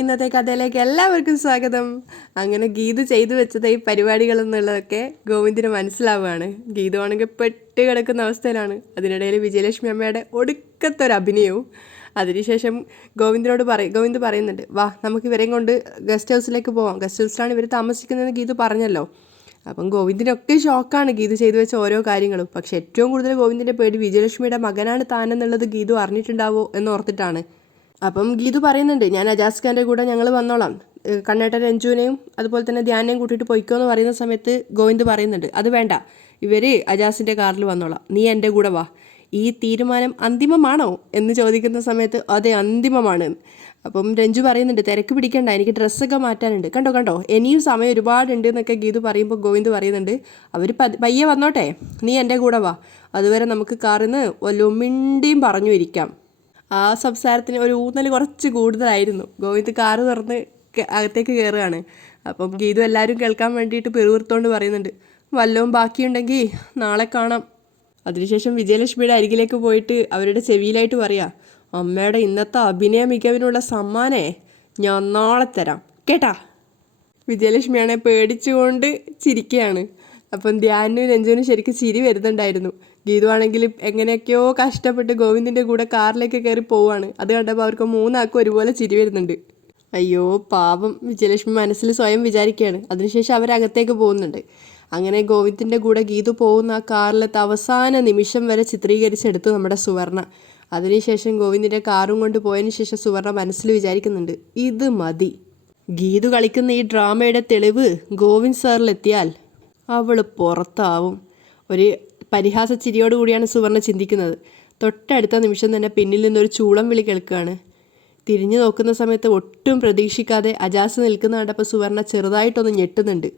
ഇന്നത്തെ കഥയിലേക്ക് എല്ലാവർക്കും സ്വാഗതം. അങ്ങനെ ഗീതു ചെയ്തു വെച്ചത് ഈ പരിപാടികൾ എന്നുള്ളതൊക്കെ ഗോവിന്ദിന് മനസ്സിലാവുകയാണ്. ഗീതു ആണെങ്കിൽ പെട്ട് കിടക്കുന്ന അവസ്ഥയിലാണ്. അതിനിടയിൽ വിജയലക്ഷ്മി അമ്മയുടെ ഒടുക്കത്തൊരു അഭിനയവും. അതിനുശേഷം ഗോവിന്ദ് പറയുന്നുണ്ട്, വാ നമുക്ക് ഇവരെയും കൊണ്ട് ഗസ്റ്റ് ഹൗസിലേക്ക് പോവാം, ഗസ്റ്റ് ഹൗസിലാണ് ഇവർ താമസിക്കുന്നതെന്ന് ഗീതു പറഞ്ഞല്ലോ. അപ്പം ഗോവിന്ദിനൊക്കെ ഷോക്കാണ് ഗീതു ചെയ്തു വെച്ച ഓരോ കാര്യങ്ങളും. പക്ഷെ ഏറ്റവും കൂടുതൽ ഗോവിന്ദിൻ്റെ പേടി വിജയലക്ഷ്മിയുടെ മകനാണ് താനെന്നുള്ളത് ഗീതു അറിഞ്ഞിട്ടുണ്ടാവോ എന്നോർത്തിട്ടാണ്. അപ്പം ഗീതു പറയുന്നുണ്ട്, ഞാൻ അജാസ് ഖാൻ്റെ കൂടെ ഞങ്ങൾ വന്നോളാം, കണ്ണേട്ടൻ രഞ്ജുവിനെയും അതുപോലെ തന്നെ ധ്യാനെയും കൂട്ടിയിട്ട് പൊയ്ക്കോ എന്ന് പറയുന്ന സമയത്ത് ഗോവിന്ദ് പറയുന്നുണ്ട്, അത് വേണ്ട, ഇവർ അജാസിൻ്റെ കാറിൽ വന്നോളാം, നീ എൻ്റെ കൂടെ വാ. ഈ തീരുമാനം അന്തിമമാണോ എന്ന് ചോദിക്കുന്ന സമയത്ത് അതെ അന്തിമമാണ്. അപ്പം രഞ്ജു പറയുന്നുണ്ട്, തിരക്ക് പിടിക്കണ്ട, എനിക്ക് ഡ്രസ്സൊക്കെ മാറ്റാനുണ്ട്, കണ്ടോ ഇനിയും സമയം ഒരുപാടുണ്ട് എന്നൊക്കെ ഗീതു പറയുമ്പോൾ ഗോവിന്ദ് പറയുന്നുണ്ട്, അവർ പയ്യെ വന്നോട്ടെ, നീ എൻ്റെ കൂടെ വാ, അതുവരെ നമുക്ക് കാറിൽ നിന്ന് വല്ലതും മിണ്ടിയും പറഞ്ഞു ഇരിക്കാം. ആ സംസാരത്തിന് ഒരു ഊന്നൽ കുറച്ച് കൂടുതലായിരുന്നു. ഗോവിന്ദ് കാറ് തുറന്ന് അകത്തേക്ക് കയറുകയാണ്. അപ്പം ഗീതു എല്ലാവരും കേൾക്കാൻ വേണ്ടിയിട്ട് പിറുവിറുത്തോണ്ട് പറയുന്നുണ്ട്, വല്ലതും ബാക്കിയുണ്ടെങ്കിൽ നാളെ കാണാം. അതിനുശേഷം വിജയലക്ഷ്മിയുടെ അരികിലേക്ക് പോയിട്ട് അവരുടെ ചെവിയിലായിട്ട് പറയാ, അമ്മയുടെ ഇന്നത്തെ അഭിനയ മികവിനുള്ള സമ്മാനേ ഞാൻ നാളെ തരാം കേട്ടാ. വിജയലക്ഷ്മിയാണെ പേടിച്ചുകൊണ്ട് ചിരിക്കുകയാണ്. അപ്പം ധ്യാനും രഞ്ജുവിനും ശരിക്കും ചിരി വരുന്നുണ്ടായിരുന്നു. ഗീതു ആണെങ്കിൽ എങ്ങനെയൊക്കെയോ കഷ്ടപ്പെട്ട് ഗോവിന്ദിൻ്റെ കൂടെ കാറിലേക്ക് കയറി പോവുകയാണ്. അത് കണ്ടപ്പോൾ അവർക്ക് മൂന്നാൾക്കും ഒരുപോലെ ചിരി വരുന്നുണ്ട്. അയ്യോ പാപം വിജയലക്ഷ്മി മനസ്സിൽ സ്വയം വിചാരിക്കുകയാണ്. അതിനുശേഷം അവരകത്തേക്ക് പോകുന്നുണ്ട്. അങ്ങനെ ഗോവിന്ദിൻ്റെ കൂടെ ഗീതു പോകുന്ന ആ കാറിലത്തെ അവസാന നിമിഷം വരെ ചിത്രീകരിച്ചെടുത്തു നമ്മുടെ സുവർണ. അതിനുശേഷം ഗോവിന്ദിൻ്റെ കാറും കൊണ്ട് പോയതിന് ശേഷം സുവർണ മനസ്സിൽ വിചാരിക്കുന്നുണ്ട്, ഇത് മതി, ഗീതു കളിക്കുന്ന ഈ ഡ്രാമയുടെ തെളിവ് ഗോവിന്ദ് സാറിലെത്തിയാൽ അവൾ പുറത്താവും. ഒരു പരിഹാസ ചിരിയോടുകൂടിയാണ് സുവർണ ചിന്തിക്കുന്നത്. തൊട്ടടുത്ത നിമിഷം തന്നെ പിന്നിൽ നിന്നൊരു ചൂളം വിളി കേൾക്കുകയാണ്. തിരിഞ്ഞു നോക്കുന്ന സമയത്ത് ഒട്ടും പ്രതീക്ഷിക്കാതെ അജാസ് നിൽക്കുന്ന കണ്ടപ്പോൾ സുവർണ ചെറുതായിട്ടൊന്ന് ഞെട്ടുന്നുണ്ട്.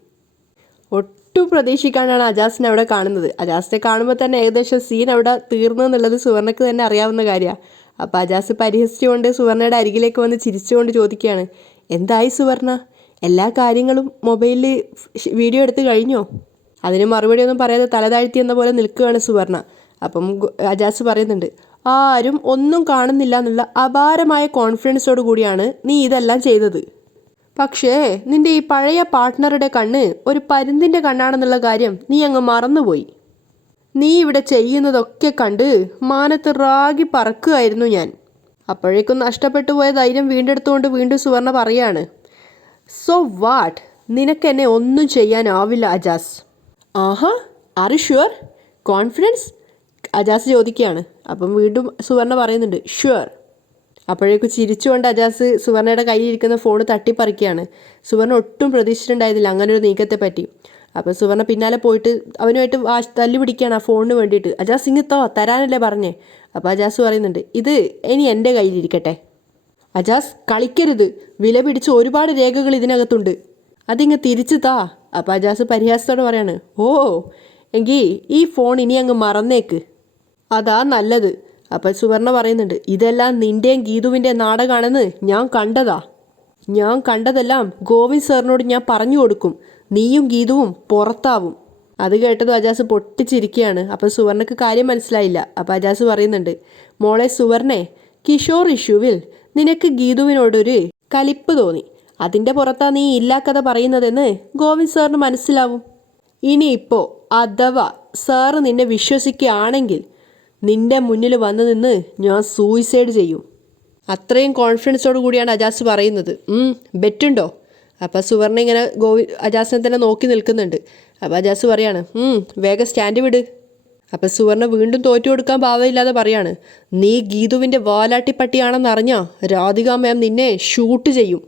ഒട്ടും പ്രതീക്ഷിക്കാണ്ടാണ് അജാസിനെ അവിടെ കാണുന്നത്. അജാസിനെ കാണുമ്പോൾ തന്നെ ഏകദേശം സീൻ അവിടെ തീർന്നു എന്നുള്ളത് സുവർണയ്ക്ക് തന്നെ അറിയാവുന്ന കാര്യമാണ്. അപ്പോൾ അജാസ് പരിഹസിച്ചുകൊണ്ട് സുവർണയുടെ അരികിലേക്ക് വന്ന് ചിരിച്ചുകൊണ്ട് ചോദിക്കുകയാണ്, എന്തായി സുവർണ, എല്ലാ കാര്യങ്ങളും മൊബൈലിൽ വീഡിയോ എടുത്ത് കഴിഞ്ഞോ? അതിന് മറുപടി ഒന്നും പറയാതെ തലതാഴ്ത്തി എന്ന പോലെ നിൽക്കുകയാണ് സുവർണ. അപ്പം അജാസ് പറയുന്നുണ്ട്, ആരും ഒന്നും കാണുന്നില്ല എന്നുള്ള അപാരമായ കോൺഫിഡൻസോട് കൂടിയാണ് നീ ഇതെല്ലാം ചെയ്തത്. പക്ഷേ നിന്റെ ഈ പഴയ പാർട്ട്ണറുടെ കണ്ണ് ഒരു പരുന്തിൻ്റെ കണ്ണാണെന്നുള്ള കാര്യം നീ അങ്ങ് മറന്നുപോയി. നീ ഇവിടെ ചെയ്യുന്നതൊക്കെ കണ്ട് മാനത്ത് റാഗി പറക്കുകയായിരുന്നു ഞാൻ. അപ്പോഴേക്കും നഷ്ടപ്പെട്ടു പോയ ധൈര്യം വീണ്ടെടുത്തുകൊണ്ട് വീണ്ടും സുവർണ പറയാണ്, സോ വാട്ട്, നിനക്ക് എന്നെ ഒന്നും ചെയ്യാനാവില്ല അജാസ്. ആഹാ, are you sure? Confidence? Ajaz ചോദിക്കുകയാണ്. അപ്പം വീണ്ടും സുവർണ പറയുന്നുണ്ട്, ഷുവർ. അപ്പോഴേക്കും ചിരിച്ചുകൊണ്ട് അജാസ് സുവർണയുടെ കയ്യിലിരിക്കുന്ന ഫോൺ തട്ടിപ്പറിക്കുകയാണ്. സുവർണ ഒട്ടും പ്രതീക്ഷിച്ചിട്ടുണ്ടായിരുന്നില്ല അങ്ങനെ ഒരു നീക്കത്തെ പറ്റി. അപ്പോൾ സുവർണ പിന്നാലെ പോയിട്ട് അവനുമായിട്ട് തല്ലു പിടിക്കുകയാണ് ആ ഫോണിന് വേണ്ടിയിട്ട്. അജാസ് ഇങ്ങത്തോ, തരാനല്ലേ പറഞ്ഞേ. അപ്പോൾ അജാസ് പറയുന്നുണ്ട്, ഇത് ഇനി എൻ്റെ കയ്യിലിരിക്കട്ടെ. അജാസ് കളിക്കരുത്, വില പിടിച്ച് ഒരുപാട് രേഖകൾ ഇതിനകത്തുണ്ട്, അതിങ്ങ് തിരിച്ചു താ. അപ്പോൾ അജാസ് പരിഹാസത്തോടെ പറയാണ്, ഓ എങ്കിൽ ഈ ഫോൺ ഇനി അങ്ങ് മറന്നേക്ക്, അതാ നല്ലത്. അപ്പോൾ സുവർണ പറയുന്നുണ്ട്, ഇതെല്ലാം നിൻ്റെയും ഗീതുവിൻ്റെ നാടകമാണെന്ന് ഞാൻ കണ്ടതെല്ലാം ഗോവിന്ദ് സാറിനോട് ഞാൻ പറഞ്ഞു കൊടുക്കും, നീയും ഗീതുവും പുറത്താവും. അത് കേട്ടതും അജാസ് പൊട്ടിച്ചിരിക്കുകയാണ്. അപ്പോൾ സുവർണക്ക് കാര്യം മനസ്സിലായില്ല. അപ്പോൾ അജാസ് പറയുന്നുണ്ട്, മോളെ സുവർണേ, കിഷോർ ഇഷ്യൂവിൽ നിനക്ക് ഗീതുവിനോടൊരു കലിപ്പ് തോന്നി, അതിൻ്റെ പുറത്താ നീ ഇല്ലാ കഥ പറയുന്നതെന്ന് ഗോവിന്ദ് സാറിന് മനസ്സിലാവും. ഇനിയിപ്പോൾ അഥവാ സാറ് നിന്നെ വിശ്വസിക്കുകയാണെങ്കിൽ നിന്റെ മുന്നിൽ വന്നു നിന്ന് ഞാൻ സൂയിസൈഡ് ചെയ്യും. അത്രയും കോൺഫിഡൻസോട് കൂടിയാണ് അജാസ് പറയുന്നത്. ബെറ്റുണ്ടോ? അപ്പോൾ സുവർണ ഇങ്ങനെ അജാസിനെ തന്നെ നോക്കി നിൽക്കുന്നുണ്ട്. അപ്പോൾ അജാസ് പറയാണ്, വേഗം സ്റ്റാൻഡ് വിട്. അപ്പം സുവർണ വീണ്ടും തോറ്റു കൊടുക്കാൻ ഭാവമില്ലാതെ പറയാണ്, നീ ഗീതുവിൻ്റെ വാലാട്ടിപ്പട്ടിയാണെന്നറിഞ്ഞാൽ രാധിക മാം നിന്നെ ഷൂട്ട് ചെയ്യും.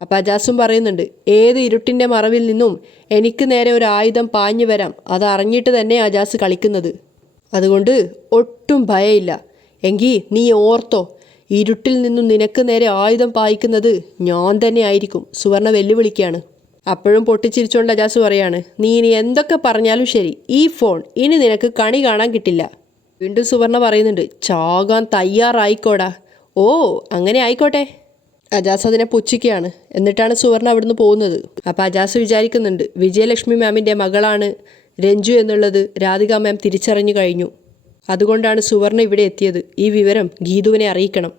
അപ്പം അജാസും പറയുന്നുണ്ട്, ഏത് ഇരുട്ടിൻ്റെ മറവിൽ നിന്നും എനിക്ക് നേരെ ഒരു ആയുധം പാഞ്ഞു വരാം, അതറിഞ്ഞിട്ട് തന്നെ അജാസ് കളിക്കുന്നത്, അതുകൊണ്ട് ഒട്ടും ഭയമില്ല. എങ്കിൽ നീ ഓർത്തോ, ഇരുട്ടിൽ നിന്നും നിനക്ക് നേരെ ആയുധം പായിക്കുന്നത് ഞാൻ തന്നെ ആയിരിക്കും. സുവർണ വെല്ലുവിളിക്കുകയാണ്. അപ്പോഴും പൊട്ടിച്ചിരിച്ചുകൊണ്ട് അജാസ് പറയാണ്, നീ ഇനി എന്തൊക്കെ പറഞ്ഞാലും ശരി, ഈ ഫോൺ ഇനി നിനക്ക് കണി കാണാൻ കിട്ടില്ല. വീണ്ടും സുവർണ പറയുന്നുണ്ട്, ചാകാൻ തയ്യാറായിക്കോടാ. ഓ അങ്ങനെ ആയിക്കോട്ടെ. അജാസ് അതിനെ പുച്ഛിക്കുകയാണ്. എന്നിട്ടാണ് സുവർണ അവിടുന്ന് പോകുന്നത്. അപ്പോൾ അജാസ് വിചാരിക്കുന്നുണ്ട്, വിജയലക്ഷ്മി മാമിൻ്റെ മകളാണ് രഞ്ജു എന്നുള്ളത് രാധിക മാം തിരിച്ചറിഞ്ഞു കഴിഞ്ഞു. അതുകൊണ്ടാണ് സുവർണ ഇവിടെ എത്തിയത്. ഈ വിവരം ഗീതുവിനെ അറിയിക്കണം.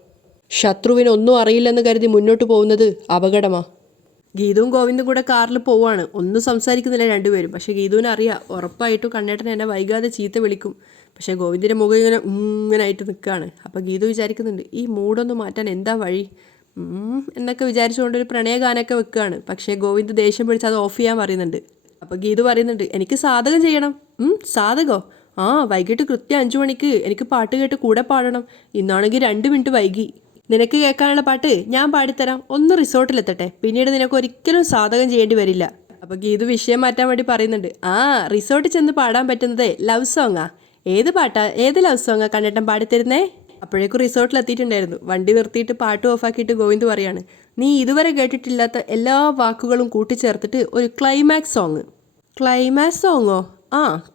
ശത്രുവിന് ഒന്നും അറിയില്ലെന്ന് കരുതി മുന്നോട്ട് പോകുന്നത് അപകടമാണ്. ഗീതുവും ഗോവിന്ദും കൂടെ കാറിൽ പോവാണ്. ഒന്നും സംസാരിക്കുന്നില്ല രണ്ടുപേരും. പക്ഷേ ഗീതുവിന് അറിയാം ഉറപ്പായിട്ടും കണ്ണേട്ടൻ എന്നെ വൈകാതെ ചീത്ത വിളിക്കും. പക്ഷേ ഗോവിന്ദിൻ്റെ മുഖം ഇങ്ങനെ ആയിട്ട് നിൽക്കുകയാണ്. അപ്പോൾ ഗീതു വിചാരിക്കുന്നുണ്ട് ഈ മൂഡൊന്ന് മാറ്റാൻ എന്താ വഴി എന്നൊക്കെ വിചാരിച്ചുകൊണ്ടൊരു പ്രണയഗാനമൊക്കെ വെക്കുകയാണ്. പക്ഷേ ഗോവിന്ദ് ദേഷ്യം പിടിച്ച് അത് ഓഫ് ചെയ്യാൻ പറയുന്നുണ്ട്. അപ്പോൾ ഗീതു പറയുന്നുണ്ട് എനിക്ക് സാധകം ചെയ്യണം. സാധകോ? വൈകിട്ട് കൃത്യം 5 മണിക്ക് എനിക്ക് പാട്ട് കേട്ട് കൂടെ പാടണം. ഇന്നാണെങ്കിൽ 2 മിനിറ്റ് വൈകി. നിനക്ക് കേൾക്കാനുള്ള പാട്ട് ഞാൻ പാടിത്തരാം. ഒന്ന് റിസോർട്ടിലെത്തട്ടെ, പിന്നീട് നിനക്ക് ഒരിക്കലും സാധകം ചെയ്യേണ്ടി വരില്ല. അപ്പോൾ ഗീതു വിഷയം മാറ്റാൻ വേണ്ടി പറയുന്നുണ്ട്. റിസോർട്ടിൽ ചെന്ന് പാടാൻ പറ്റുന്നത് ലവ് സോങ്ങാ. ഏത് പാട്ടാ, ഏത് ലവ് സോങ്ങാ കണ്ണേട്ടൻ പാടിത്തരുന്നേ? അപ്പോഴേക്കും റിസോർട്ടിലെത്തിയിട്ടുണ്ടായിരുന്നു. വണ്ടി നിർത്തിയിട്ട് പാട്ട് ഓഫാക്കിയിട്ട് ഗോവിന്ദ് പറയാണ്, നീ ഇതുവരെ കേട്ടിട്ടില്ലാത്ത എല്ലാ വാക്കുകളും കൂട്ടിച്ചേർത്തിട്ട് ഒരു ക്ലൈമാക്സ് സോങ്. ക്ലൈമാക്സ് സോങ്ങോ?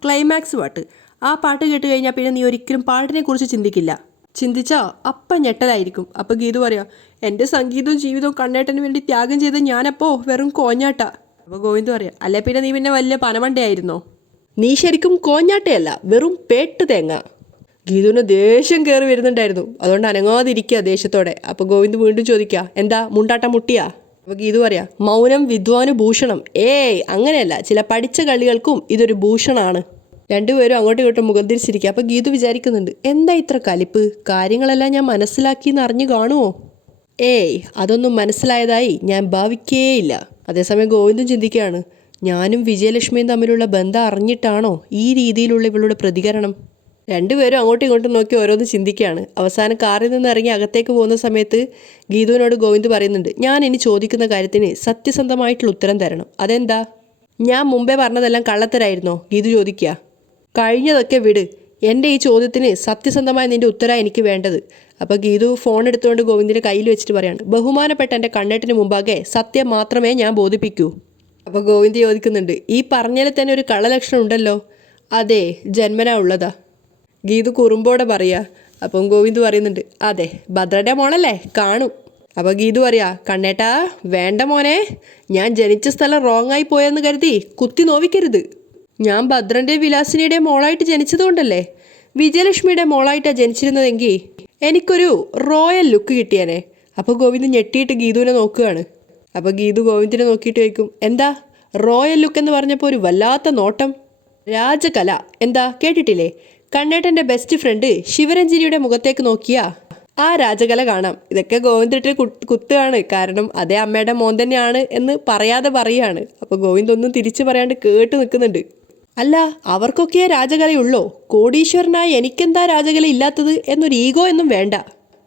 ക്ലൈമാക്സ് പാട്ട്. ആ പാട്ട് കേട്ട് കഴിഞ്ഞാൽ പിന്നെ നീ ഒരിക്കലും പാട്ടിനെ കുറിച്ച് ചിന്തിക്കില്ല. ചിന്തിച്ചാ അപ്പം ഞെട്ടലായിരിക്കും. അപ്പോൾ ഗീതു പറയാം, എൻ്റെ സംഗീതവും ജീവിതവും കണ്ണേട്ടന് വേണ്ടി ത്യാഗം ചെയ്ത് ഞാനപ്പോൾ വെറും കോഞ്ഞാട്ട. അപ്പോൾ ഗോവിന്ദ് പറയാം, അല്ലെ പിന്നെ നീ പിന്നെ വലിയ പനമണ്ടയായിരുന്നോ? നീ ശരിക്കും കോഞ്ഞാട്ടയല്ല, വെറും പേട്ട് തേങ്ങ. ഗീതുവിന് ദേഷ്യം കയറി വരുന്നുണ്ടായിരുന്നു. അതുകൊണ്ട് അനങ്ങാതിരിക്കുക ദേഷ്യത്തോടെ. അപ്പോൾ ഗോവിന്ദ് വീണ്ടും ചോദിക്കുക, എന്താ മുണ്ടാട്ട മുട്ടിയാ? അപ്പോൾ ഗീതു പറയാം, മൗനം വിദ്വാന് ഭൂഷണം. അങ്ങനെയല്ല, ചില പഠിച്ച കളികൾക്കും ഇതൊരു ഭൂഷണമാണ്. രണ്ടുപേരും അങ്ങോട്ടും ഇങ്ങോട്ടും മുഖം തിരിച്ചിരിക്കുക. അപ്പോൾ ഗീതു വിചാരിക്കുന്നുണ്ട്, എന്താ ഇത്ര കലിപ്പ്? കാര്യങ്ങളെല്ലാം ഞാൻ മനസ്സിലാക്കിയെന്ന് അറിഞ്ഞു കാണുമോ? അതൊന്നും മനസ്സിലായതായി ഞാൻ ഭാവിക്കേയില്ല. അതേസമയം ഗോവിന്ദും ചിന്തിക്കുകയാണ്, ഞാനും വിജയലക്ഷ്മിയും തമ്മിലുള്ള ബന്ധം അറിഞ്ഞിട്ടാണോ ഈ രീതിയിലുള്ള ഇവളുടെ പ്രതികരണം? രണ്ടുപേരും അങ്ങോട്ടും ഇങ്ങോട്ടും നോക്കി ഓരോന്ന് ചിന്തിക്കുകയാണ്. അവസാനം കാറിൽ നിന്ന് ഇറങ്ങി അകത്തേക്ക് പോകുന്ന സമയത്ത് ഗീതുവിനോട് ഗോവിന്ദ് പറയുന്നുണ്ട്, ഞാൻ ഇനി ചോദിക്കുന്ന കാര്യത്തിന് സത്യസന്ധമായിട്ടുള്ള ഉത്തരം തരണം. അതെന്താ? ഞാൻ മുമ്പേ പറഞ്ഞതെല്ലാം കള്ളത്തരായിരുന്നോ? ഗീതു ചോദിക്കുക. കഴിഞ്ഞതൊക്കെ വിട്, എൻ്റെ ഈ ചോദ്യത്തിന് സത്യസന്ധമായ നിൻ്റെ ഉത്തരമാണ് എനിക്ക് വേണ്ടത്. അപ്പോൾ ഗീതു ഫോൺ എടുത്തുകൊണ്ട് ഗോവിന്ദിൻ്റെ കയ്യിൽ വെച്ചിട്ട് പറയാണ്, ബഹുമാനപ്പെട്ട എൻ്റെ കണ്ണേട്ടിന് മുമ്പാകെ സത്യം മാത്രമേ ഞാൻ ബോധിപ്പിക്കൂ. അപ്പോൾ ഗോവിന്ദ് ചോദിക്കുന്നുണ്ട്, ഈ പറഞ്ഞതിൽ തന്നെ ഒരു കള്ളലക്ഷണം ഉണ്ടല്ലോ. അതെ, ജന്മനാ ഉള്ളതാ. ഗീതു കുറുമ്പോടെ പറയുക. അപ്പം ഗോവിന്ദ് പറയുന്നുണ്ട്, അതെ, ഭദ്രൻ്റെ മോളല്ലേ, കാണും. അപ്പോൾ ഗീതു പറയാ, കണ്ണേട്ടാ വേണ്ട മോനെ, ഞാൻ ജനിച്ച സ്ഥലം റോങ്ങായി പോയെന്ന് കരുതി കുത്തി നോവിക്കരുത്. ഞാൻ ഭദ്രൻ്റെ വിലാസിനിയുടെ മോളായിട്ട് ജനിച്ചതുകൊണ്ടല്ലേ. വിജയലക്ഷ്മിയുടെ മോളായിട്ടാണ് ജനിച്ചിരുന്നതെങ്കിൽ എനിക്കൊരു റോയൽ ലുക്ക് കിട്ടിയേനെ. അപ്പോൾ ഗോവിന്ദ് ഞെട്ടിയിട്ട് ഗീതുവിനെ നോക്കുകയാണ്. അപ്പോൾ ഗീതു ഗോവിന്ദിനെ നോക്കിയിട്ട് ചോദിക്കും, എന്താ റോയൽ ലുക്ക് എന്ന് പറഞ്ഞപ്പോൾ ഒരു വല്ലാത്ത നോട്ടം? രാജകല എന്താ കേട്ടിട്ടില്ലേ? കണ്ണേട്ടൻ്റെ ബെസ്റ്റ് ഫ്രണ്ട് ശിവരഞ്ജിനിയുടെ മുഖത്തേക്ക് നോക്കിയാ ആ രാജകല കാണാം. ഇതൊക്കെ ഗോവിന്ദിട്ട് കുത്തുകയാണ്. കാരണം അതേ അമ്മയുടെ മോൻ തന്നെയാണ് എന്ന് പറയാതെ പറയുകയാണ്. അപ്പോൾ ഗോവിന്ദ് ഒന്നും തിരിച്ചു പറയാണ്ട് കേട്ട് നിൽക്കുന്നുണ്ട്. അല്ല, അവർക്കൊക്കെ രാജകലയുള്ളോ? കോടീശ്വരനായ എനിക്കെന്താ രാജകല ഇല്ലാത്തത് എന്നൊരു ഈഗോ എന്നും വേണ്ട.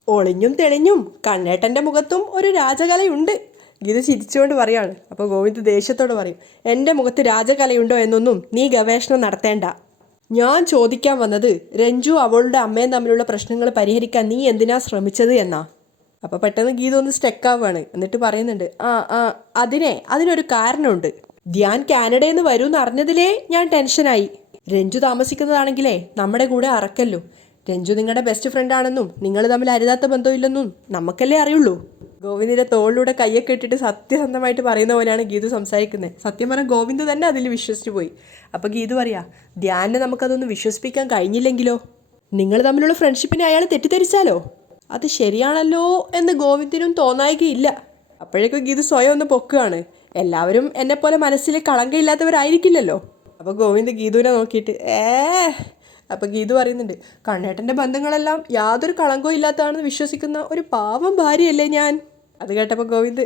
ഒളിഞ്ഞും തെളിഞ്ഞും കണ്ണേട്ടൻ്റെ മുഖത്തും ഒരു രാജകലയുണ്ട്. ഗീത ചിരിച്ചുകൊണ്ട് പറയാണ്. അപ്പോൾ ഗോവിന്ദ് ദേഷ്യത്തോട് പറയും, എൻ്റെ മുഖത്ത് രാജകലയുണ്ടോ എന്നൊന്നും നീ ഗവേഷണം നടത്തേണ്ട. ഞാൻ ചോദിക്കാൻ വന്നത് രഞ്ജു അവളുടെ അമ്മയും തമ്മിലുള്ള പ്രശ്നങ്ങൾ പരിഹരിക്കാൻ നീ എന്തിനാ ശ്രമിച്ചത് എന്നാ. അപ്പോൾ പെട്ടെന്ന് ഗീത ഒന്ന് സ്റ്റെക്കാവുകയാണ്. എന്നിട്ട് പറയുന്നുണ്ട്, അതിനൊരു കാരണമുണ്ട്. ധ്യാൻ കാനഡയിൽ നിന്ന് വരുമെന്ന് അറിഞ്ഞതിലേ ഞാൻ ടെൻഷനായി. രഞ്ജു താമസിക്കുന്നതാണെങ്കിലേ നമ്മുടെ കൂടെ അറക്കല്ലോ. രഞ്ജു നിങ്ങളുടെ ബെസ്റ്റ് ഫ്രണ്ടാണെന്നും നിങ്ങൾ തമ്മിൽ അരുതാത്ത ബന്ധമില്ലെന്നും നമുക്കല്ലേ അറിയുള്ളൂ. ഗോവിന്ദിൻ്റെ തോളിലൂടെ കയ്യൊക്കെ ഇട്ടിട്ട് സത്യസന്ധമായിട്ട് പറയുന്ന പോലെയാണ് ഗീതു സംസാരിക്കുന്നത്. സത്യം പറഞ്ഞാൽ ഗോവിന്ദ് തന്നെ അതിൽ വിശ്വസിച്ച് പോയി. അപ്പോൾ ഗീതു പറയാ, ധ്യാനെ നമുക്കതൊന്ന് വിശ്വസിപ്പിക്കാൻ കഴിഞ്ഞില്ലെങ്കിലോ? നിങ്ങൾ തമ്മിലുള്ള ഫ്രണ്ട്ഷിപ്പിനെ അയാൾ തെറ്റിദ്ധരിച്ചാലോ? അത് ശരിയാണല്ലോ എന്ന് ഗോവിന്ദിനും തോന്നായികയില്ല. അപ്പോഴേക്കും ഗീതു സ്വയം ഒന്ന് പൊക്കുകയാണ്. എല്ലാവരും എന്നെപ്പോലെ മനസ്സിൽ കളങ്കയില്ലാത്തവരായിരിക്കില്ലല്ലോ. അപ്പോൾ ഗോവിന്ദ് ഗീതുവിനെ നോക്കിയിട്ട് അപ്പോൾ ഗീതു പറയുന്നുണ്ട്, കണ്ണേട്ടൻ്റെ ബന്ധങ്ങളെല്ലാം യാതൊരു കളങ്കവും ഇല്ലാത്തതാണെന്ന് വിശ്വസിക്കുന്ന ഒരു പാവം ഭാര്യയല്ലേ ഞാൻ. അത് കേട്ടപ്പോൾ ഗോവിന്ദ്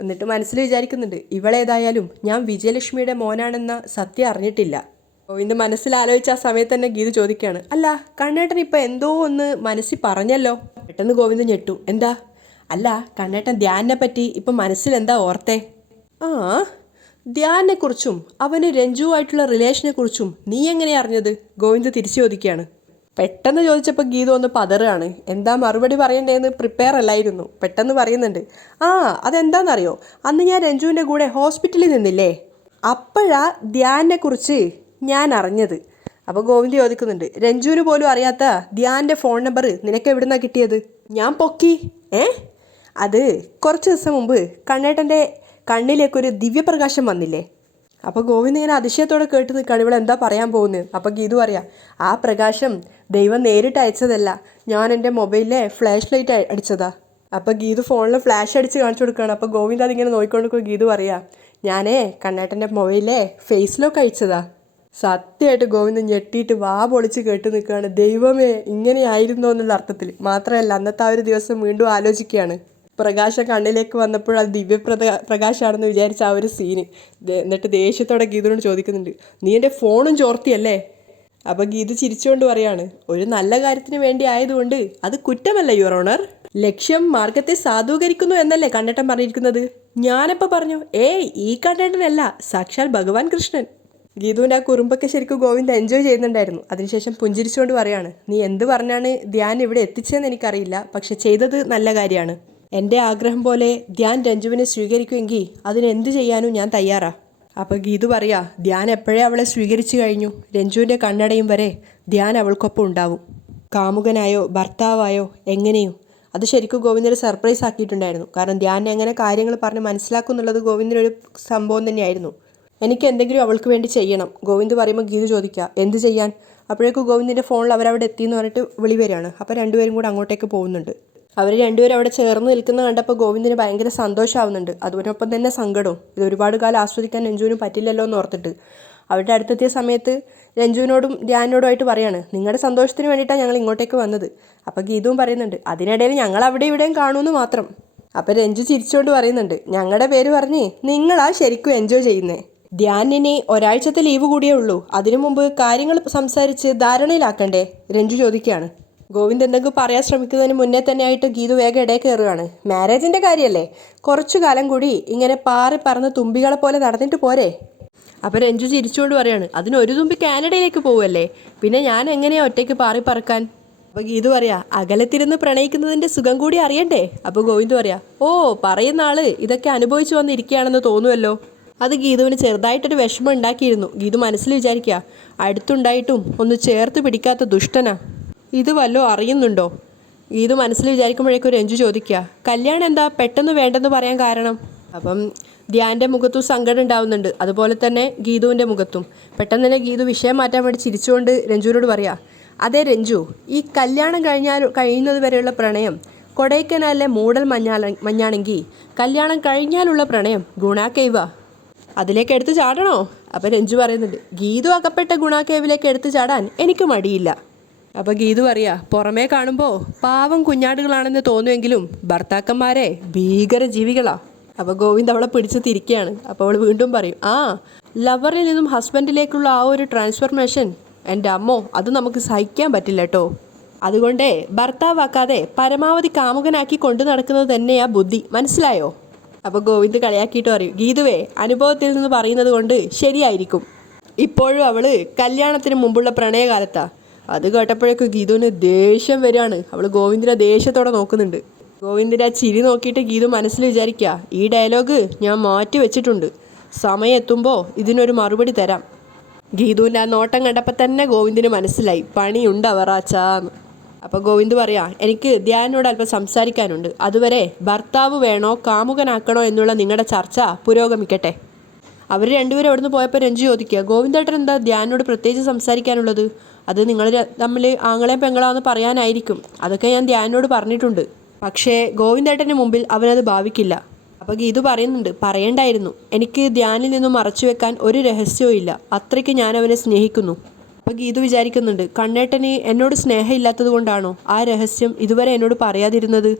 എന്നിട്ട് മനസ്സിൽ വിചാരിക്കുന്നുണ്ട്, ഇവളേതായാലും ഞാൻ വിജയലക്ഷ്മിയുടെ മോനാണെന്ന സത്യം അറിഞ്ഞിട്ടില്ല. ഗോവിന്ദ് മനസ്സിൽ ആലോചിച്ച ആ സമയത്ത് തന്നെ ഗീതു ചോദിക്കുകയാണ്, അല്ല കണ്ണേട്ടൻ ഇപ്പോൾ എന്തോ ഒന്ന് മനസ്സിൽ പറഞ്ഞല്ലോ. പെട്ടെന്ന് ഗോവിന്ദ് ഞെട്ടു. എന്താ? അല്ല കണ്ണേട്ടൻ ധ്യാനിനെ പറ്റി ഇപ്പം മനസ്സിൽ എന്താ ഓർത്തേ? ധ്യാനെക്കുറിച്ചും അവന് രഞ്ജുവായിട്ടുള്ള റിലേഷനെക്കുറിച്ചും നീ എങ്ങനെയാണ് അറിഞ്ഞത്? ഗോവിന്ദ് തിരിച്ചു ചോദിക്കുകയാണ്. പെട്ടെന്ന് ചോദിച്ചപ്പോൾ ഗീതു ഒന്ന് പതറുകയാണ്. എന്താ മറുപടി പറയണ്ടേന്ന് പ്രിപ്പയർ അല്ലായിരുന്നു. പെട്ടെന്ന് പറയുന്നുണ്ട്, അതെന്താണെന്നറിയോ, അന്ന് ഞാൻ രഞ്ജുവിൻ്റെ കൂടെ ഹോസ്പിറ്റലിൽ നിന്നില്ലേ, അപ്പോഴാ ധ്യാനെക്കുറിച്ച് ഞാൻ അറിഞ്ഞത്. അപ്പോൾ ഗോവിന്ദ് ചോദിക്കുന്നുണ്ട്, രഞ്ജുവിന് പോലും അറിയാത്ത ധ്യാൻ്റെ ഫോൺ നമ്പർ നിനക്ക് എവിടുന്നാണ് കിട്ടിയത്? ഞാൻ പൊക്കി. അത് കുറച്ച് ദിവസം മുമ്പ് കണ്ണേട്ടൻ്റെ കണ്ണിലേക്കൊരു ദിവ്യപ്രകാശം വന്നില്ലേ, അപ്പോൾ ഗോവിന്ദ് ഇങ്ങനെ അതിശയത്തോടെ കേട്ട് നിൽക്കുകയാണ്, ഇവിടെ എന്താ പറയാൻ പോകുന്നത്. അപ്പോൾ ഗീതു പറയാം, ആ പ്രകാശം ദൈവം നേരിട്ട് അയച്ചതല്ല, ഞാൻ എൻ്റെ മൊബൈലിലെ ഫ്ലാഷ് ലൈറ്റ് അടിച്ചതാ. അപ്പോൾ ഗീതു ഫോണിൽ ഫ്ലാഷ് അടിച്ച് കാണിച്ചു കൊടുക്കുകയാണ്. അപ്പോൾ ഗോവിന്ദ് അതിങ്ങനെ നോക്കിക്കൊണ്ട് ഗീതു പറയാം, ഞാനേ കണ്ണേട്ടൻ്റെ മൊബൈലിലെ ഫേസ് ലോക്ക് അയച്ചതാ. സത്യമായിട്ട് ഗോവിന്ദ് ഞെട്ടിയിട്ട് വാ പൊളിച്ച് കേട്ട് നിൽക്കുകയാണ്. ദൈവമേ, ഇങ്ങനെയായിരുന്നോ എന്നുള്ള അർത്ഥത്തിൽ. മാത്രമല്ല അന്നത്തെ ആ ഒരു ദിവസം വീണ്ടും ആലോചിക്കുകയാണ്. പ്രകാശം കണ്ണിലേക്ക് വന്നപ്പോൾ അത് പ്രകാശമാണെന്ന് വിചാരിച്ച ആ ഒരു സീന്. എന്നിട്ട് ദേഷ്യത്തോടെ ഗീതുവിനോട് ചോദിക്കുന്നുണ്ട്, നീ എൻ്റെ ഫോണും ചോർത്തിയല്ലേ? അപ്പോൾ ഗീതു ചിരിച്ചുകൊണ്ട് പറയാണ്, ഒരു നല്ല കാര്യത്തിന് വേണ്ടി ആയതുകൊണ്ട് അത് കുറ്റമല്ല യുവർ ഓണർ. ലക്ഷ്യം മാർഗത്തെ സാധൂകരിക്കുന്നു എന്നല്ലേ കണ്ണേട്ടൻ പറഞ്ഞിരിക്കുന്നത്? ഞാനെപ്പോൾ പറഞ്ഞു? ഈ കണ്ണേട്ടനല്ല, സാക്ഷാൽ ഭഗവാൻ കൃഷ്ണൻ. ഗീതുവിൻ്റെ ആ കുറുമ്പൊക്കെ ശരിക്കും ഗോവിന്ദ് എൻജോയ് ചെയ്യുന്നുണ്ടായിരുന്നു. അതിനുശേഷം പുഞ്ചിരിച്ചുകൊണ്ട് പറയാണ്, നീ എന്ത് പറഞ്ഞാണ് ധ്യാൻ ഇവിടെ എത്തിച്ചതെന്ന് എനിക്കറിയില്ല, പക്ഷെ ചെയ്തത് നല്ല കാര്യമാണ്. എൻ്റെ ആഗ്രഹം പോലെ ധ്യാൻ രഞ്ജുവിനെ സ്വീകരിക്കുമെങ്കിൽ അതിന് എന്ത് ചെയ്യാനും ഞാൻ തയ്യാറാ. അപ്പോൾ ഗീതു പറയാ, ധ്യാൻ എപ്പോഴേ അവളെ സ്വീകരിച്ചു കഴിഞ്ഞു. രഞ്ജുവിൻ്റെ കണ്ണടയും വരെ ധ്യാൻ അവൾക്കൊപ്പം ഉണ്ടാവും. കാമുകനായോ ഭർത്താവായോ എങ്ങനെയോ. അത് ശരിക്കും ഗോവിന്ദനെ സർപ്രൈസ് ആക്കിയിട്ടുണ്ടായിരുന്നു. കാരണം ധ്യാൻ എങ്ങനെ കാര്യങ്ങൾ പറഞ്ഞ് മനസ്സിലാക്കും എന്നുള്ളത് ഗോവിന്ദനൊരു സംഭവം തന്നെയായിരുന്നു. എനിക്ക് എന്തെങ്കിലും അവൾക്ക് വേണ്ടി ചെയ്യണം. ഗോവിന്ദ് പറയുമ്പോൾ ഗീതു ചോദിക്കുക, എന്ത് ചെയ്യാൻ? അപ്പോഴേക്കും ഗോവിന്ദിൻ്റെ ഫോണിൽ അവരവിടെ എത്തിയെന്ന് പറഞ്ഞിട്ട് വിളി വരികയാണ്. അപ്പോൾ രണ്ടുപേരും കൂടെ അങ്ങോട്ടേക്ക് പോകുന്നുണ്ട്. അവർ രണ്ടുപേരും അവിടെ ചേർന്ന് നിൽക്കുന്ന കണ്ടപ്പോൾ ഗോവിന്ദിന് ഭയങ്കര സന്തോഷമാവുന്നുണ്ട്. അതിനൊപ്പം തന്നെ സങ്കടവും. ഇത് ഒരുപാട് കാലം ആസ്വദിക്കാൻ രഞ്ജുവിന് പറ്റില്ലല്ലോ എന്ന് ഓർത്തിട്ട് അവരുടെ അടുത്തെത്തിയ സമയത്ത് രഞ്ജുവിനോടും ധ്യാനോടുമായിട്ട് പറയാണ്, നിങ്ങളുടെ സന്തോഷത്തിന് വേണ്ടിയിട്ടാണ് ഞങ്ങൾ ഇങ്ങോട്ടേക്ക് വന്നത്. അപ്പോൾ ഗീതുവും പറയുന്നുണ്ട്, അതിനിടയിൽ ഞങ്ങൾ അവിടെ ഇവിടെയും കാണുമെന്ന് മാത്രം. അപ്പോൾ രഞ്ജു ചിരിച്ചുകൊണ്ട് പറയുന്നുണ്ട്, ഞങ്ങളുടെ പേര് പറഞ്ഞ് നിങ്ങളാ ശരിക്കും എൻജോയ് ചെയ്യുന്നേ. ധ്യാനിന് ഒരാഴ്ചത്തെ ലീവ് കൂടിയേ ഉള്ളൂ. അതിനു മുമ്പ് കാര്യങ്ങൾ സംസാരിച്ച് ധാരണയിലാക്കണ്ടേ? രഞ്ജു ചോദിക്കുകയാണ്. ഗോവിന്ദ് എന്തെങ്കിലും പറയാൻ ശ്രമിക്കുന്നതിന് മുന്നേ തന്നെ ആയിട്ട് ഗീതു വേഗം ഇടയിൽ കയറുകയാണ്. മാരേജിൻ്റെ കാര്യമല്ലേ, കുറച്ചു കാലം കൂടി ഇങ്ങനെ പാറി പറന്ന് തുമ്പികളെ പോലെ നടന്നിട്ട് പോരെ? അപ്പോൾ രഞ്ജു ചിരിച്ചുകൊണ്ട് പറയാണ്, അതിനൊരു തുമ്പി കാനഡയിലേക്ക് പോവുമല്ലേ, പിന്നെ ഞാൻ എങ്ങനെയാണ് ഒറ്റയ്ക്ക് പാറി പറക്കാൻ? അപ്പോൾ ഗീതു പറയാ, അകലത്തിരുന്ന് പ്രണയിക്കുന്നതിൻ്റെ സുഖം കൂടി അറിയണ്ടേ? അപ്പോൾ ഗോവിന്ദ് പറയാ, പറയുന്ന ആള് ഇതൊക്കെ അനുഭവിച്ചു വന്നിരിക്കുകയാണെന്ന് തോന്നുമല്ലോ. അത് ഗീതുവിന് ചെറുതായിട്ടൊരു വിഷമം ഉണ്ടാക്കിയിരുന്നു. ഗീതു മനസ്സിൽ വിചാരിക്കുക, അടുത്തുണ്ടായിട്ടും ഒന്ന് ചേർത്ത് പിടിക്കാത്ത ദുഷ്ടനാ. ഇത് വല്ലോ അറിയുന്നുണ്ടോ? ഗീതു മനസ്സിൽ വിചാരിക്കുമ്പോഴേക്കും രഞ്ജു ചോദിക്കുക, കല്യാണം എന്താ പെട്ടെന്ന് വേണ്ടെന്ന് പറയാൻ കാരണം? അപ്പം ധ്യാൻ്റെ മുഖത്തും സങ്കടം ഉണ്ടാവുന്നുണ്ട്, അതുപോലെ തന്നെ ഗീതുവിൻ്റെ മുഖത്തും. പെട്ടെന്ന് തന്നെ ഗീതു വിഷയം മാറ്റാൻ വേണ്ടി ചിരിച്ചുകൊണ്ട് രഞ്ജുവിനോട് പറയാ, അതെ രഞ്ജു, ഈ കല്യാണം കഴിയുന്നത് വരെയുള്ള പ്രണയം കൊടൈക്കനാലിലെ മൂടൽ മഞ്ഞാണെങ്കിൽ കല്യാണം കഴിഞ്ഞാലുള്ള പ്രണയം ഗുണാക്കേവ, അതിലേക്ക് എടുത്ത് ചാടണോ? അപ്പം രഞ്ജു പറയുന്നുണ്ട്, ഗീതു അകപ്പെട്ട ഗുണാക്കേവിലേക്ക് എടുത്ത് ചാടാൻ എനിക്ക് മടിയില്ല. അപ്പോൾ ഗീതു പറയാ, പുറമേ കാണുമ്പോൾ പാവം കുഞ്ഞാടുകളാണെന്ന് തോന്നുമെങ്കിലും ഭർത്താക്കന്മാരെ ഭീകര ജീവികളാ. അപ്പോൾ ഗോവിന്ദ് അവളെ പിടിച്ച് തിരിക്കുകയാണ്. അപ്പോൾ അവൾ വീണ്ടും പറയും, ലവറിൽ നിന്നും ഹസ്ബൻഡിലേക്കുള്ള ആ ഒരു ട്രാൻസ്ഫർമേഷൻ, എൻ്റെ അമ്മോ, അത് നമുക്ക് സഹിക്കാൻ പറ്റില്ല കേട്ടോ. അതുകൊണ്ടേ ഭർത്താവാക്കാതെ പരമാവധി കാമുകനാക്കി കൊണ്ടു നടക്കുന്നത് തന്നെയാ ബുദ്ധി, മനസ്സിലായോ? അപ്പോൾ ഗോവിന്ദ് കളിയാക്കിയിട്ട് പറയും, ഗീതുവേ, അനുഭവത്തിൽ നിന്ന് പറയുന്നത് കൊണ്ട് ശരിയായിരിക്കും. ഇപ്പോഴും അവൾ കല്യാണത്തിന് മുമ്പുള്ള പ്രണയകാലത്താ. അത് കേട്ടപ്പോഴേക്കും ഗീതുവിന് ദേഷ്യം വരികയാണ്. അവൾ ഗോവിന്ദിനെ ദേഷ്യത്തോടെ നോക്കുന്നുണ്ട്. ഗോവിന്ദിൻ്റെ ആ ചിരി നോക്കിയിട്ട് ഗീതു മനസ്സിൽ വിചാരിക്കുക, ഈ ഡയലോഗ് ഞാൻ മാറ്റി വെച്ചിട്ടുണ്ട്, സമയം എത്തുമ്പോൾ ഇതിനൊരു മറുപടി തരാം. ഗീതുവിൻ്റെ ആ നോട്ടം കണ്ടപ്പോൾ തന്നെ ഗോവിന്ദിന് മനസ്സിലായി, പണിയുണ്ട് അവറാച്ചാന്ന്. അപ്പോൾ ഗോവിന്ദ് പറയാ, എനിക്ക് ധ്യാനോട് അല്പം സംസാരിക്കാനുണ്ട്. അതുവരെ ഭർത്താവ് വേണോ കാമുകനാക്കണോ എന്നുള്ള നിങ്ങളുടെ ചർച്ച പുരോഗമിക്കട്ടെ. അവർ രണ്ടുപേരും അവിടുന്ന് പോയപ്പോൾ രഞ്ജു ചോദിക്കുക, ഗോവിന്ദേട്ടൻ എന്താ ധ്യാനോട് പ്രത്യേകിച്ച് സംസാരിക്കാനുള്ളത്? അത് നിങ്ങൾ തമ്മിൽ ആങ്ങളെയും പെങ്ങളാന്ന് പറയാനായിരിക്കും. അതൊക്കെ ഞാൻ ധ്യാനോട് പറഞ്ഞിട്ടുണ്ട്. പക്ഷേ ഗോവിന്ദേട്ടന് മുമ്പിൽ അവനത് ഭാവിക്കില്ല. അപ്പോൾ ഗീതു പറയുന്നുണ്ട്, പറയണ്ടായിരുന്നു. എനിക്ക് ധ്യാനിൽ നിന്നും മറച്ചു വെക്കാൻ ഒരു രഹസ്യവും ഇല്ല. അത്രയ്ക്ക് ഞാൻ അവനെ സ്നേഹിക്കുന്നു. അപ്പോൾ ഗീതു വിചാരിക്കുന്നുണ്ട്, കണ്ണേട്ടന് എന്നോട് സ്നേഹമില്ലാത്തത് കൊണ്ടാണോ ആ രഹസ്യം ഇതുവരെ എന്നോട് പറയാതിരുന്നത്?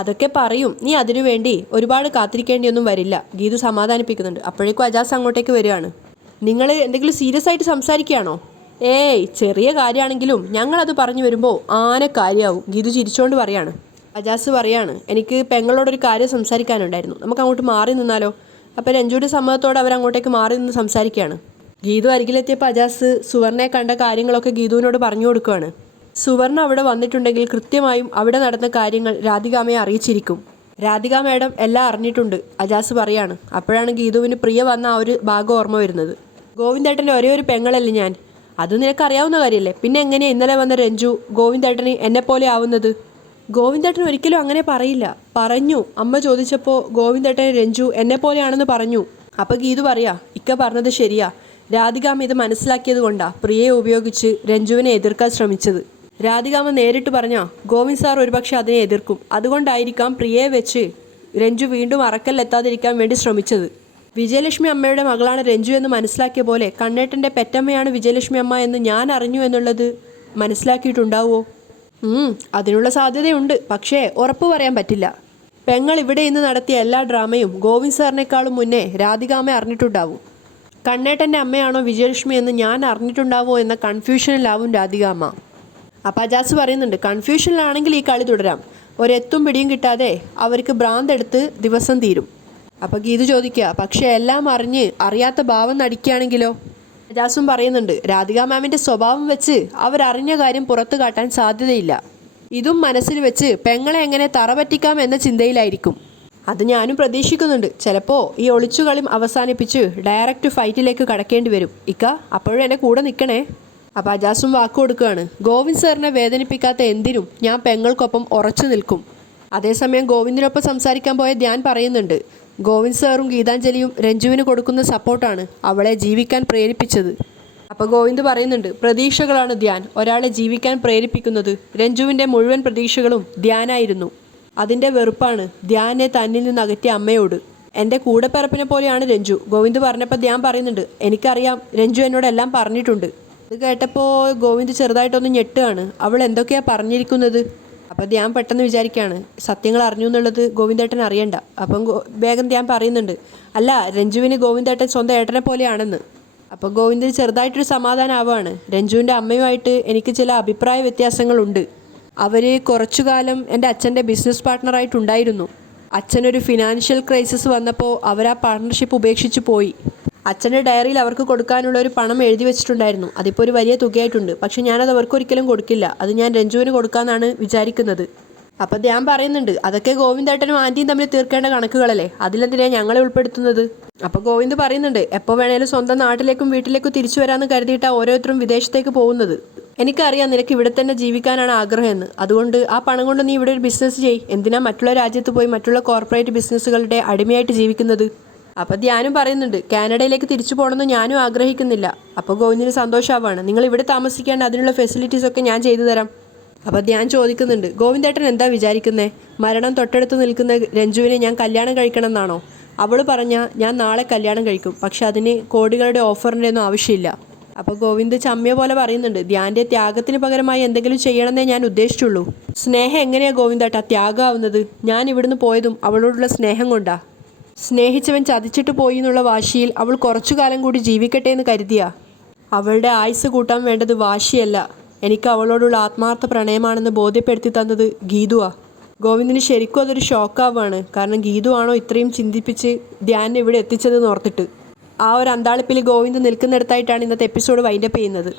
അതൊക്കെ പറയും, നീ അതിനു വേണ്ടി ഒരുപാട് കാത്തിരിക്കേണ്ടിയൊന്നും വരില്ല. ഗീതു സമാധാനിപ്പിക്കുന്നുണ്ട്. അപ്പോഴേക്കും അജാസ് അങ്ങോട്ടേക്ക് വരികയാണ്. നിങ്ങൾ എന്തെങ്കിലും സീരിയസ് ആയിട്ട് സംസാരിക്കുകയാണോ? ചെറിയ കാര്യമാണെങ്കിലും ഞങ്ങളത് പറഞ്ഞു വരുമ്പോൾ കാര്യമാവും. ഗീതു ചിരിച്ചുകൊണ്ട് പറയാണ്. അജാസ് പറയാണ്, എനിക്ക് പെങ്ങളോടൊരു കാര്യം സംസാരിക്കാനുണ്ടായിരുന്നു, നമുക്ക് അങ്ങോട്ട് മാറി നിന്നാലോ? അപ്പോൾ രഞ്ജുവിൻ്റെ സമ്മതത്തോടെ അവരങ്ങോട്ടേക്ക് മാറി നിന്ന് സംസാരിക്കുകയാണ്. ഗീതു അരികിലെത്തിയപ്പോൾ അജാസ് സുവർണയെ കണ്ട കാര്യങ്ങളൊക്കെ ഗീതുവിനോട് പറഞ്ഞു കൊടുക്കുകയാണ്. സുവർണ അവിടെ വന്നിട്ടുണ്ടെങ്കിൽ കൃത്യമായും അവിടെ നടന്ന കാര്യങ്ങൾ രാധികാമ്മയെ അറിയിച്ചിരിക്കും. രാധിക മാഡം എല്ലാം അറിഞ്ഞിട്ടുണ്ട്, അജാസ് പറയാണ്. അപ്പോഴാണ് ഗീതുവിന് പ്രിയ വന്ന ആ ഒരു ഭാഗം ഓർമ്മ വരുന്നത്. ഗോവിന്ദേട്ടൻ്റെ ഒരേ ഒരു പെങ്ങളല്ലേ ഞാൻ, അത് നിനക്കറിയാവുന്ന കാര്യമല്ലേ. പിന്നെ എങ്ങനെയാണ് ഇന്നലെ വന്ന രഞ്ജു ഗോവിന്ദേട്ടന് എന്നെപ്പോലെ ആവുന്നത്? ഗോവിന്ദേട്ടൻ ഒരിക്കലും അങ്ങനെ പറയില്ല. പറഞ്ഞു, അമ്മ ചോദിച്ചപ്പോൾ ഗോവിന്ദേട്ടൻ രഞ്ജു എന്നെപ്പോലെയാണെന്ന് പറഞ്ഞു. അപ്പോൾ ഗീതു പറയാ, ഇക്ക പറഞ്ഞത് ശരിയാ. രാധികാമ്മ ഇത് മനസ്സിലാക്കിയത് കൊണ്ടാ പ്രിയയെ ഉപയോഗിച്ച് രഞ്ജുവിനെ എതിർക്കാൻ ശ്രമിച്ചത്. രാധികാമ്മ നേരിട്ട് പറഞ്ഞാൽ ഗോവിന്ദ് സാർ ഒരുപക്ഷെ അതിനെ എതിർക്കും. അതുകൊണ്ടായിരിക്കാം പ്രിയയെ വെച്ച് രഞ്ജു വീണ്ടും അറക്കലിലെത്താതിരിക്കാൻ വേണ്ടി ശ്രമിച്ചത്. വിജയലക്ഷ്മി അമ്മയുടെ മകളാണ് രഞ്ജു എന്ന് മനസ്സിലാക്കിയ പോലെ കണ്ണേട്ടൻ്റെ പെറ്റമ്മയാണ് വിജയലക്ഷ്മി അമ്മ എന്ന് ഞാൻ അറിഞ്ഞു എന്നുള്ളത് മനസ്സിലാക്കിയിട്ടുണ്ടാവുമോ? അതിനുള്ള സാധ്യതയുണ്ട്. പക്ഷേ ഉറപ്പ് പറയാൻ പറ്റില്ല. പെങ്ങൾ ഇവിടെ ഇന്ന് നടത്തിയ എല്ലാ ഡ്രാമയും ഗോവിന്ദ് സാറിനേക്കാളും മുന്നേ രാധികാമ്മ അറിഞ്ഞിട്ടുണ്ടാവും. കണ്ണേട്ടൻ്റെ അമ്മയാണോ വിജയലക്ഷ്മി എന്ന് ഞാൻ അറിഞ്ഞിട്ടുണ്ടാവോ എന്ന കൺഫ്യൂഷനിലാവും രാധികാമ്മ. അപ്പോൾ അജാസ് പറയുന്നുണ്ട്, കൺഫ്യൂഷനിലാണെങ്കിൽ ഈ കളി തുടരാം. ഒരെത്തും പിടിയും കിട്ടാതെ അവർക്ക് ഭ്രാന്തെടുത്ത് ദിവസം തീരും. അപ്പോൾ ഗീതു ചോദിക്കുക, പക്ഷേ എല്ലാം അറിയാത്ത ഭാവം നടിക്കുകയാണെങ്കിലോ? അജാസും പറയുന്നുണ്ട്, രാധിക മാമിൻ്റെ സ്വഭാവം വെച്ച് അവരറിഞ്ഞ കാര്യം പുറത്തു കാട്ടാൻ സാധ്യതയില്ല. ഇതും മനസ്സിൽ വെച്ച് പെങ്ങളെ എങ്ങനെ തറ പറ്റിക്കാം എന്ന ചിന്തയിലായിരിക്കും. അത് ഞാനും പ്രതീക്ഷിക്കുന്നുണ്ട്. ചിലപ്പോൾ ഈ ഒളിച്ചുകളി അവസാനിപ്പിച്ച് ഡയറക്റ്റ് ഫൈറ്റിലേക്ക് കടക്കേണ്ടി വരും. ഇക്ക അപ്പോഴും എന്നെ കൂടെ നിൽക്കണേ. അപ്പോൾ അജാസും വാക്ക് കൊടുക്കുകയാണ്, ഗോവിന്ദ് സാറിനെ വേദനിപ്പിക്കാത്ത എന്തിനും ഞാൻ പെങ്ങൾക്കൊപ്പം ഉറച്ചു നിൽക്കും. അതേസമയം ഗോവിന്ദിനൊപ്പം സംസാരിക്കാൻ പോയ ധ്യാൻ പറയുന്നുണ്ട്, ഗോവിന്ദ് സാറും ഗീതാഞ്ജലിയും രഞ്ജുവിന് കൊടുക്കുന്ന സപ്പോർട്ടാണ് അവളെ ജീവിക്കാൻ പ്രേരിപ്പിച്ചത്. അപ്പോൾ ഗോവിന്ദ് പറയുന്നുണ്ട്, പ്രതീക്ഷകളാണ് ധ്യാൻ ഒരാളെ ജീവിക്കാൻ പ്രേരിപ്പിക്കുന്നത്. രഞ്ജുവിൻ്റെ മുഴുവൻ പ്രതീക്ഷകളും ധ്യാനായിരുന്നു. അതിൻ്റെ വെറുപ്പാണ് ധ്യാനെ തന്നിൽ നിന്ന് അകറ്റിയ അമ്മയോട്. എൻ്റെ കൂടെപ്പിറപ്പിനെ പോലെയാണ് രഞ്ജു. ഗോവിന്ദ് പറഞ്ഞപ്പോൾ ധ്യാൻ പറയുന്നുണ്ട്, എനിക്കറിയാം, രഞ്ജു എന്നോടെല്ലാം പറഞ്ഞിട്ടുണ്ട്. ഇത് കേട്ടപ്പോൾ ഗോവിന്ദ് ചെറുതായിട്ടൊന്ന് ഞെട്ടുകയാണ്. അവൾ എന്തൊക്കെയാണ് പറഞ്ഞിരിക്കുന്നത്? അപ്പോൾ ധ്യാൻ പെട്ടെന്ന് വിചാരിക്കുകയാണ്, സത്യങ്ങൾ അറിഞ്ഞു എന്നുള്ളത് ഗോവിന്ദേട്ടൻ അറിയണ്ട. അപ്പം വേഗം ധ്യാൻ പറയുന്നുണ്ട്, അല്ല, രഞ്ജുവിന് ഗോവിന്ദേട്ടൻ സ്വന്തം ഏട്ടനെ പോലെയാണെന്ന്. അപ്പോൾ ഗോവിന്ദിന് ചെറുതായിട്ടൊരു സമാധാനമാവുകയാണ്. രഞ്ജുവിൻ്റെ അമ്മയുമായിട്ട് എനിക്ക് ചില അഭിപ്രായ വ്യത്യാസങ്ങളുണ്ട്. അവർ കുറച്ചു കാലം എൻ്റെ അച്ഛൻ്റെ ബിസിനസ് പാർട്ട്ണറായിട്ടുണ്ടായിരുന്നു. അച്ഛനൊരു ഫിനാൻഷ്യൽ ക്രൈസിസ് വന്നപ്പോൾ അവർ ആ പാർട്ട്ണർഷിപ്പ് ഉപേക്ഷിച്ച് പോയി. അച്ഛൻ്റെ ഡയറിയിൽ അവർക്ക് കൊടുക്കാനുള്ള ഒരു പണം എഴുതി വെച്ചിട്ടുണ്ടായിരുന്നു. അതിപ്പോൾ ഒരു വലിയ തുകയായിട്ടുണ്ട്. പക്ഷേ ഞാനത് അവർക്കൊരിക്കലും കൊടുക്കില്ല. അത് ഞാൻ രഞ്ജുവിന് കൊടുക്കാമെന്നാണ് വിചാരിക്കുന്നത്. അപ്പോൾ ധ്യാൻ പറയുന്നുണ്ട്, അതൊക്കെ ഗോവിന്ദേട്ടനും ആൻറ്റിയും തമ്മിൽ തീർക്കേണ്ട കണക്കുകളല്ലേ, അതിലെന്തിനാണ് ഞങ്ങളെ ഉൾപ്പെടുത്തുന്നത്? അപ്പോൾ ഗോവിന്ദ് പറയുന്നുണ്ട്, എപ്പോൾ വേണേലും സ്വന്തം നാട്ടിലേക്കും വീട്ടിലേക്കും തിരിച്ചു വരാമെന്ന് കരുതിയിട്ടാണ് ഓരോരുത്തരും വിദേശത്തേക്ക് പോകുന്നത്. എനിക്കറിയാം നിനക്ക് ഇവിടെ തന്നെ ജീവിക്കാനാണ് ആഗ്രഹമെന്ന്. അതുകൊണ്ട് ആ പണം കൊണ്ട് നീ ഇവിടെ ഒരു ബിസിനസ് ചെയ്യ്. എന്തിനാ മറ്റുള്ള രാജ്യത്ത് പോയി മറ്റുള്ള കോർപ്പറേറ്റ് ബിസിനസ്സുകളുടെ അടിമയായിട്ട് ജീവിക്കുന്നത്? അപ്പോൾ ധ്യാനും പറയുന്നുണ്ട്, കാനഡയിലേക്ക് തിരിച്ചു പോകണമെന്ന് ഞാനും ആഗ്രഹിക്കുന്നില്ല. അപ്പോൾ ഗോവിന്ദിന് സന്തോഷമാവാണ്, നിങ്ങൾ ഇവിടെ താമസിക്കേണ്ട അതിനുള്ള ഫെസിലിറ്റീസൊക്കെ ഞാൻ ചെയ്തു തരാം. അപ്പോൾ ധ്യാൻ ചോദിക്കുന്നുണ്ട്, ഗോവിന്ദേട്ടൻ എന്താ വിചാരിക്കുന്നത്? മരണം തൊട്ടടുത്ത് നിൽക്കുന്ന രഞ്ജുവിനെ ഞാൻ കല്യാണം കഴിക്കണം എന്നാണോ? അവൾ പറഞ്ഞാൽ ഞാൻ നാളെ കല്യാണം കഴിക്കും. പക്ഷെ അതിന് കോടികളുടെ ഓഫറിൻ്റെ ഒന്നും ആവശ്യമില്ല. അപ്പോൾ ഗോവിന്ദ് ചമ്മിയ പോലെ പറയുന്നുണ്ട്, ധ്യാൻ്റെ ത്യാഗത്തിന് പകരമായി എന്തെങ്കിലും ചെയ്യണമെന്നേ ഞാൻ ഉദ്ദേശിച്ചുള്ളൂ. സ്നേഹം എങ്ങനെയാണ് ഗോവിന്ദേട്ടാ ത്യാഗമാവുന്നത്? ഞാൻ ഇവിടുന്ന് പോയതും അവളോടുള്ള സ്നേഹം കൊണ്ടാ. സ്നേഹിച്ചവൻ ചതിച്ചിട്ട് പോയി എന്നുള്ള വാശിയിൽ അവൾ കുറച്ചു കാലം കൂടി ജീവിക്കട്ടെ എന്ന് കരുതിയാ. അവളുടെ ആയുസ് കൂട്ടാൻ വേണ്ടത് വാശിയല്ല, എനിക്ക് അവളോടുള്ള ആത്മാർത്ഥ പ്രണയമാണെന്ന് ബോധ്യപ്പെടുത്തി തന്നത് ഗീതുവാ. ഗോവിന്ദിന് ശരിക്കും അതൊരു ഷോക്കാവാണ്. കാരണം ഗീതു ആണോ ഇത്രയും ചിന്തിപ്പിച്ച് ധ്യാനെ ഇവിടെ എത്തിച്ചതെന്ന് ഓർത്തിട്ട്. ആ ഒരു അന്താളിപ്പിൽ ഗോവിന്ദ് നിൽക്കുന്നിടത്തായിട്ടാണ് ഇന്നത്തെ എപ്പിസോഡ് വൈൻഡപ്പ് ചെയ്യുന്നത്.